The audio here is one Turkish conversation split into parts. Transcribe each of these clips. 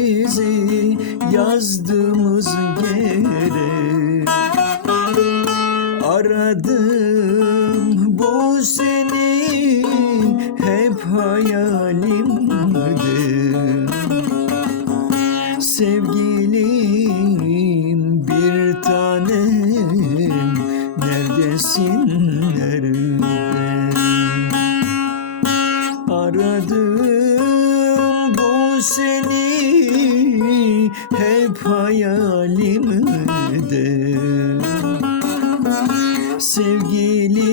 ismimizi yazdığımız yere Aradım. Bu seni hep hayalimde Sevgilim bir tanem neredesin nerede? Aradım seni hep hayalimde Sevgilim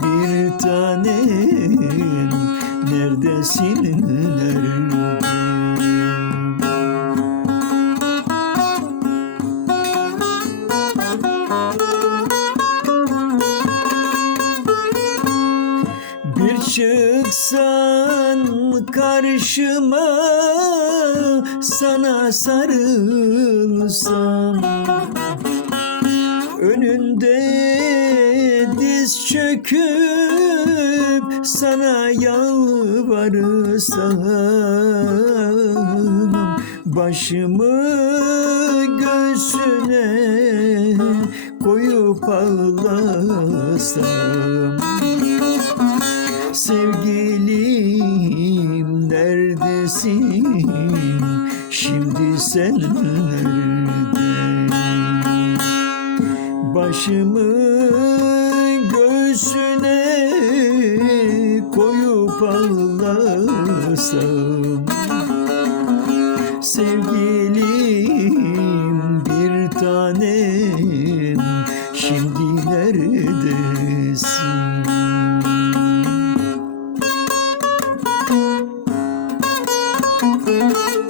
bir tanem neredesin nerede? Bir karşıma sana sarılsam. Önünde diz çöküp sana yalvarırsam. Başımı göğsüne koyup ağlasam Şimdi sen nerede? Başımı göğsüne koyup ağlasam Sevgilim bir tanem şimdi neredesin? Bir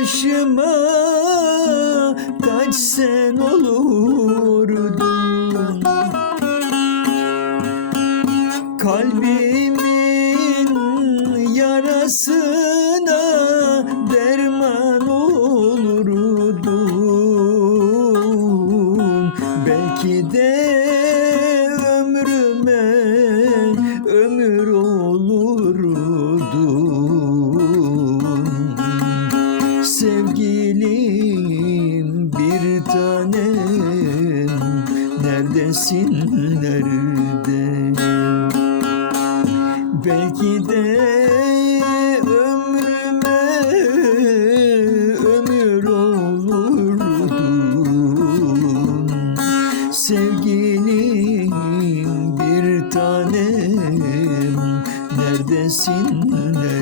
başıma kaç sen olurdun neredesin nerede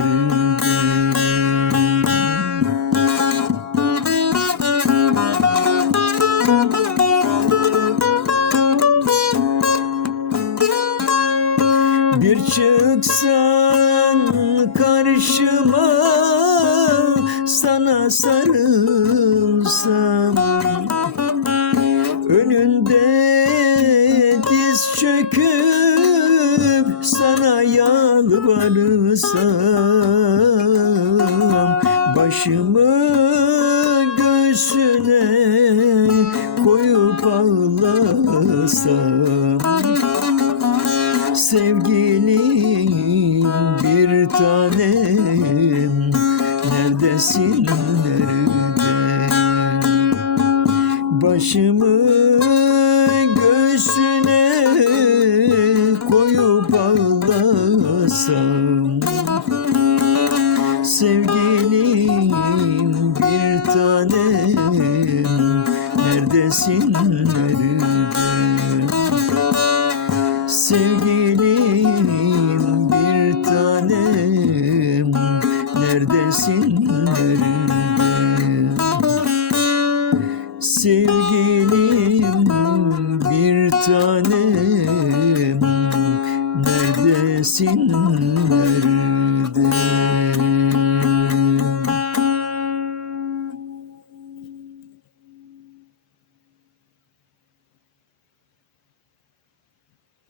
Bir çıksan karşıma sana sarılsam. Önünde diz çöküp yalvarırsam Başımı göğsüne koyup ağlasam. Sevgilim bir tanem Neredesin nerede Başımı benim bir tanem. Neredesin nerede? Sevgilim bir tanem. Neredesin nerede? Sevgilim bir tanem. Neredesin nerede?